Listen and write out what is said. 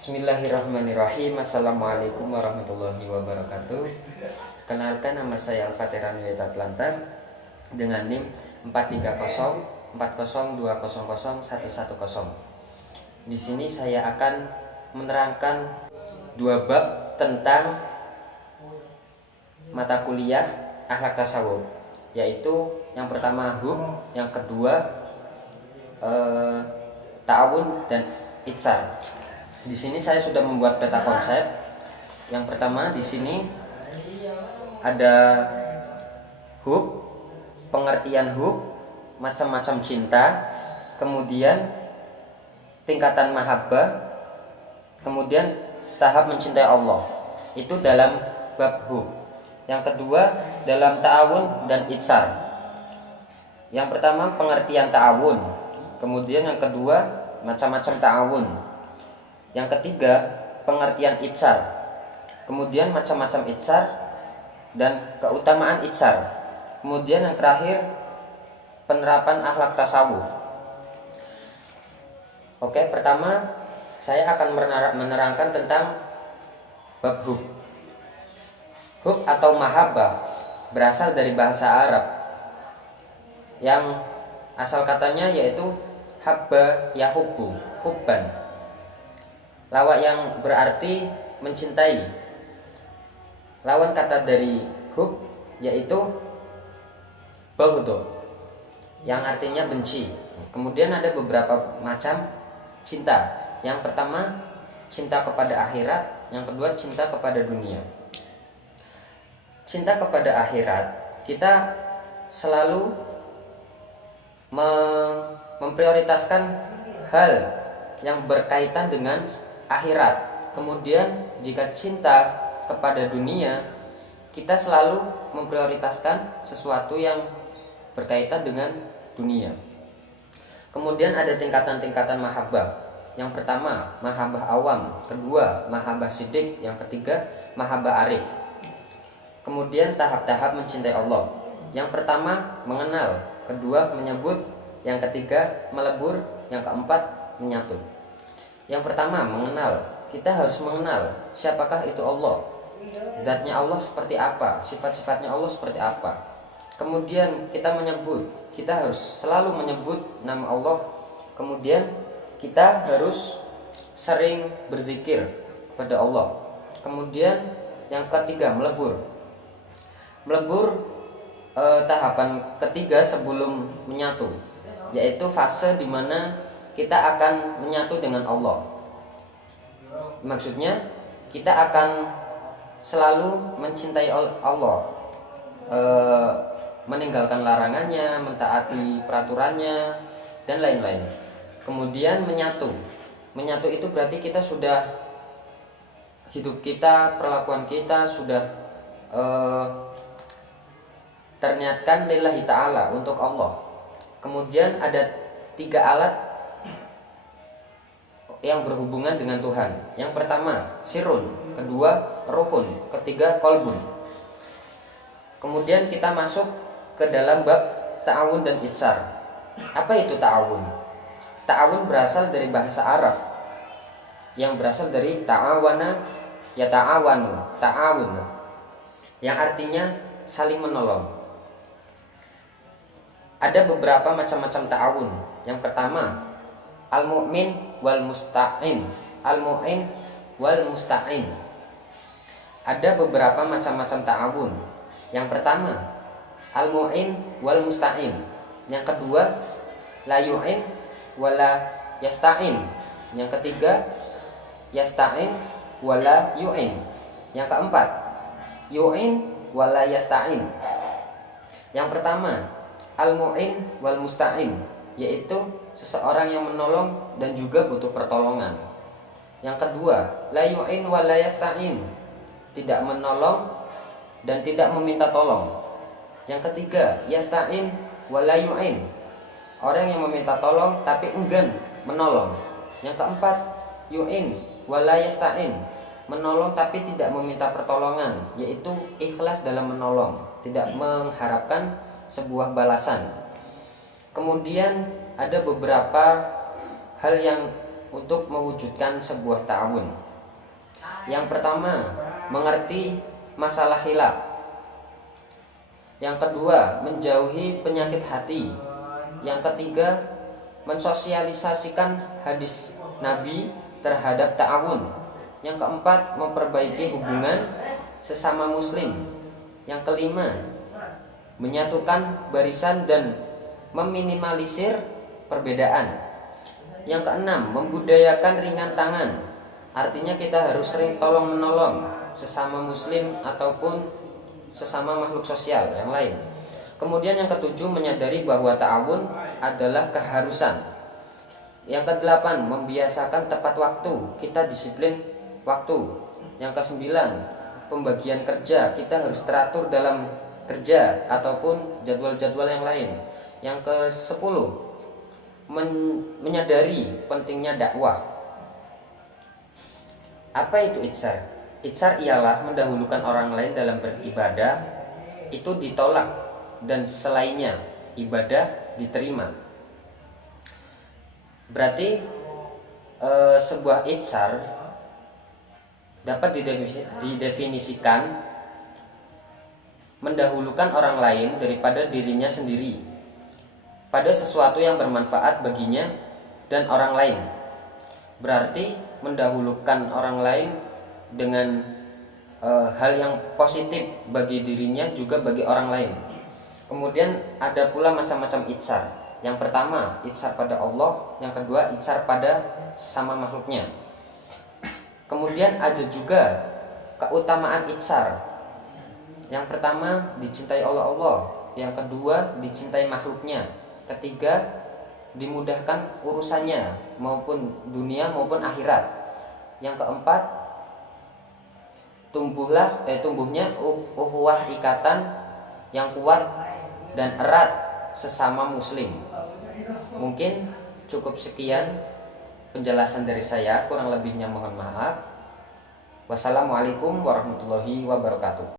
Bismillahirrahmanirrahim. Assalamualaikum warahmatullahi wabarakatuh. Kenalkan, nama saya Al-Fatihah Nuyeta Atlanta dengan NIM 43040200110. Di sini saya akan menerangkan dua bab tentang mata kuliah akhlak tasawuf, yaitu yang pertama hub, yang kedua ta'awun dan itsar. Di sini saya sudah membuat peta konsep. Yang pertama di sini ada hub, pengertian hub, macam-macam cinta, kemudian tingkatan mahabbah, kemudian tahap mencintai Allah. Itu dalam bab hub. Yang kedua dalam ta'awun dan itsar. Yang pertama pengertian ta'awun, kemudian yang kedua macam-macam ta'awun. Yang ketiga pengertian itsar, kemudian macam-macam itsar dan keutamaan itsar. Kemudian yang terakhir penerapan akhlak tasawuf. Oke, pertama saya akan menerangkan tentang bab hub. Hub atau mahabbah berasal dari bahasa Arab yang asal katanya yaitu habba yahubbu, hubban, lawak yang berarti mencintai. Lawan kata dari hub yaitu baghdu, yang artinya benci. Kemudian ada beberapa macam cinta. Yang pertama cinta kepada akhirat, yang kedua cinta kepada dunia. Cinta kepada akhirat, kita selalu memprioritaskan hal yang berkaitan dengan akhirat. Kemudian jika cinta kepada dunia, kita selalu memprioritaskan sesuatu yang berkaitan dengan dunia. Kemudian ada tingkatan-tingkatan mahabbah. Yang pertama mahabbah awam, kedua mahabbah siddiq, yang ketiga mahabbah arif. Kemudian tahap-tahap mencintai Allah. Yang pertama mengenal, kedua menyebut, yang ketiga melebur, yang keempat menyatu. Yang pertama mengenal, kita harus mengenal siapakah itu Allah, zatnya Allah seperti apa, sifat-sifatnya Allah seperti apa. Kemudian kita menyebut, kita harus selalu menyebut nama Allah. Kemudian kita harus sering berzikir kepada Allah. Kemudian yang ketiga melebur. Tahapan ketiga sebelum menyatu, yaitu fase dimana kita akan menyatu dengan Allah. Maksudnya kita akan selalu mencintai Allah, meninggalkan larangannya, mentaati peraturannya, dan lain-lain. Kemudian menyatu. Menyatu itu berarti kita sudah, hidup kita, perlakuan kita sudah terniatkan lillahi ta'ala, untuk Allah. Kemudian ada 3 alat yang berhubungan dengan Tuhan. Yang pertama sirun, kedua ruhun, ketiga kolbun. Kemudian kita masuk ke dalam bab ta'awun dan itsar. Apa itu ta'awun? Ta'awun berasal dari bahasa Arab yang berasal dari ta'awana ya ta'awanu, ta'awun, yang artinya saling menolong. Ada beberapa macam-macam ta'awun. Yang pertama al-mu'min wal musta'in, al-mu'in wal musta'in. Ada beberapa macam-macam ta'awun. Yang pertama al-mu'in wal musta'in, yang kedua la yu'in wala yasta'in, yang ketiga yasta'in wala yu'in, yang keempat yu'in wala yasta'in. Yang pertama al-mu'in wal musta'in, yaitu seseorang yang menolong dan juga butuh pertolongan. Yang kedua la yu'in wa la yasta'in, tidak menolong dan tidak meminta tolong. Yang ketiga yasta'in wa la yu'in, orang yang meminta tolong tapi enggan menolong. Yang keempat yu'in wa la yasta'in, menolong tapi tidak meminta pertolongan, yaitu ikhlas dalam menolong, tidak mengharapkan sebuah balasan. Kemudian ada beberapa hal yang untuk mewujudkan sebuah ta'awun. Yang pertama, mengerti masalah khilaf. Yang kedua, menjauhi penyakit hati. Yang ketiga, mensosialisasikan hadis Nabi terhadap ta'awun. Yang keempat, memperbaiki hubungan sesama muslim. Yang kelima, menyatukan barisan dan meminimalisir perbedaan. Yang keenam, membudayakan ringan tangan. Artinya kita harus sering tolong menolong sesama muslim ataupun sesama makhluk sosial yang lain. Kemudian yang ketujuh, menyadari bahwa ta'awun adalah keharusan. Yang kedelapan, membiasakan tepat waktu. Kita disiplin waktu. Yang kesembilan, pembagian kerja. Kita harus teratur dalam kerja ataupun jadwal-jadwal yang lain. Yang ke-10, menyadari pentingnya dakwah. Apa itu itsar? Itsar ialah mendahulukan orang lain dalam beribadah, itu ditolak, dan selainnya ibadah diterima. Berarti sebuah itsar dapat didefinisikan mendahulukan orang lain daripada dirinya sendiri pada sesuatu yang bermanfaat baginya dan orang lain. Berarti mendahulukan orang lain dengan hal yang positif bagi dirinya juga bagi orang lain. Kemudian ada pula macam-macam itsar. Yang pertama, itsar pada Allah. Yang kedua, itsar pada sesama makhluknya. Kemudian ada juga keutamaan itsar. Yang pertama, dicintai oleh Allah. Yang kedua, dicintai makhluknya. Ketiga, dimudahkan urusannya, maupun dunia maupun akhirat. Yang keempat, tumbuhnya ukhuwah, ikatan yang kuat dan erat sesama muslim. Mungkin cukup sekian penjelasan dari saya, kurang lebihnya mohon maaf. Wassalamualaikum warahmatullahi wabarakatuh.